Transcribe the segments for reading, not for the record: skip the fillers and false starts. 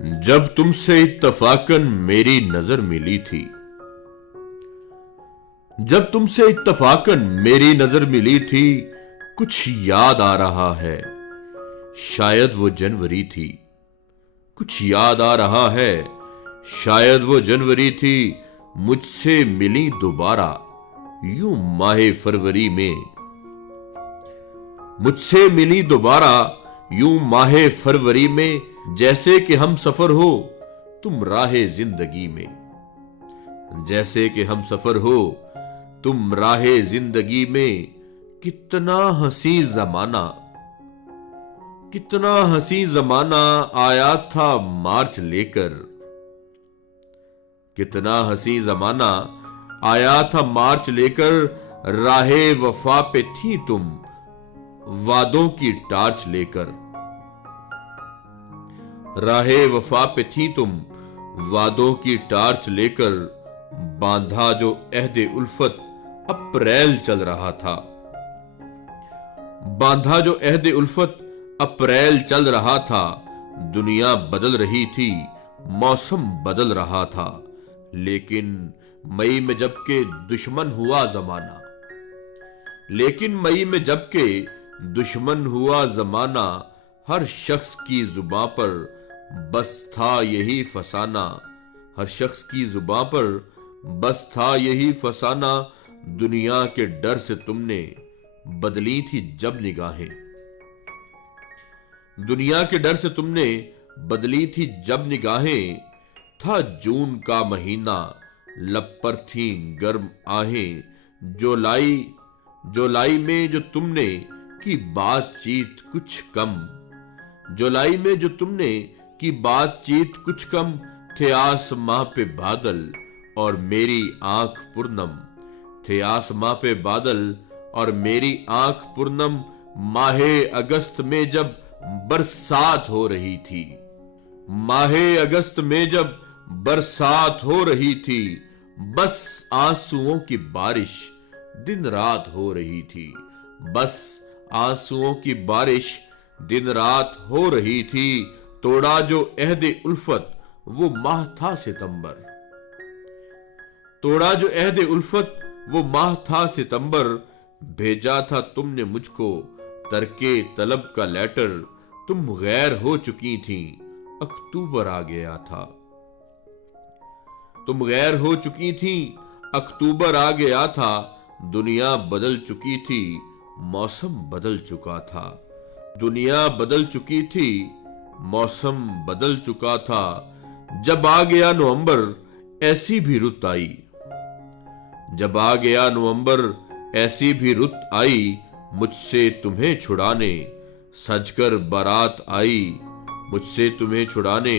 जब तुमसे इत्तफाकन मेरी नजर मिली थी, जब तुमसे इत्तफाकन मेरी नजर मिली थी, कुछ याद आ रहा है, शायद वो जनवरी थी। कुछ याद आ रहा है, शायद वो जनवरी थी। मुझसे मिली दोबारा यूं माहे फरवरी में, मुझसे मिली दोबारा यूं माहे फरवरी में। जैसे कि हम सफर हो तुम राहे जिंदगी में, जैसे कि हम सफर हो तुम राहे जिंदगी में। कितना हंसी जमाना, कितना हंसी जमाना आया था मार्च लेकर, कितना हंसी जमाना आया था मार्च लेकर। राहे वफा पे थी तुम वादों की टार्च लेकर, राहे वफा पे थी तुम वादों की टार्च लेकर। बांधा जो अहदे उल्फत अप्रैल चल रहा था, बांधा जो अहदे उल्फत अप्रैल चल रहा था। दुनिया बदल रही थी, मौसम बदल रहा था, लेकिन मई में जबकि दुश्मन हुआ जमाना, लेकिन मई में जबकि दुश्मन हुआ जमाना। हर शख्स की जुबां पर बस था यही फसाना, हर शख्स की जुबां पर बस था यही फसाना। दुनिया के डर से तुमने बदली थी जब निगाहें, दुनिया के डर से तुमने बदली थी जब निगाहें। था जून का महीना, लब पर थी गर्म आहें। जुलाई में जो तुमने की बातचीत कुछ कम, जुलाई में जो तुमने की बातचीत कुछ कम। थे आसमां पे बादल और मेरी आंख पूर्णम, थे आसमां पे बादल और मेरी आंख पूर्णम। माहे अगस्त में जब बरसात हो रही थी, माहे अगस्त में जब बरसात हो रही थी। बस आंसुओं की बारिश दिन रात हो रही थी, बस आंसुओं की बारिश दिन रात हो रही थी। तोड़ा जो अहदे उल्फत वो माह था सितंबर, तोड़ा जो अहदे उल्फत वो माह था सितंबर। भेजा था तुमने मुझको तरके तलब का लेटर, तुम गैर हो चुकी थी अक्टूबर आ गया था, तुम गैर हो चुकी थी अक्टूबर आ गया था। दुनिया बदल चुकी थी, मौसम बदल चुका था, दुनिया बदल चुकी थी, मौसम बदल चुका था। जब आ गया नवंबर ऐसी भी रुत आई, जब आ गया नवंबर ऐसी भी रुत आई। मुझसे तुम्हें छुड़ाने सजकर बारात आई, मुझसे तुम्हें छुड़ाने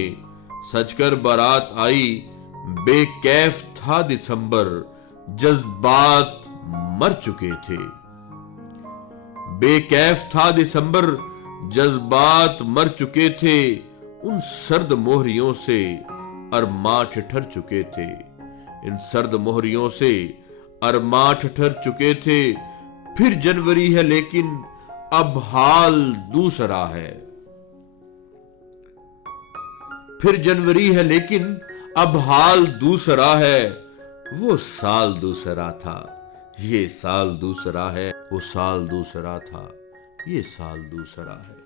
सजकर बारात आई। बेकैफ था दिसंबर, जज्बात मर चुके थे, बेकैफ था दिसंबर, जज्बात मर चुके थे। उन सर्द मोहरियों से अरमां ठिठर चुके थे, इन सर्द मोहरियों से अरमां ठिठर चुके थे। फिर जनवरी है लेकिन अब हाल दूसरा है, फिर जनवरी है लेकिन अब हाल दूसरा है। वो साल दूसरा था, ये साल दूसरा है, वो साल दूसरा था, ये साल दूसरा है।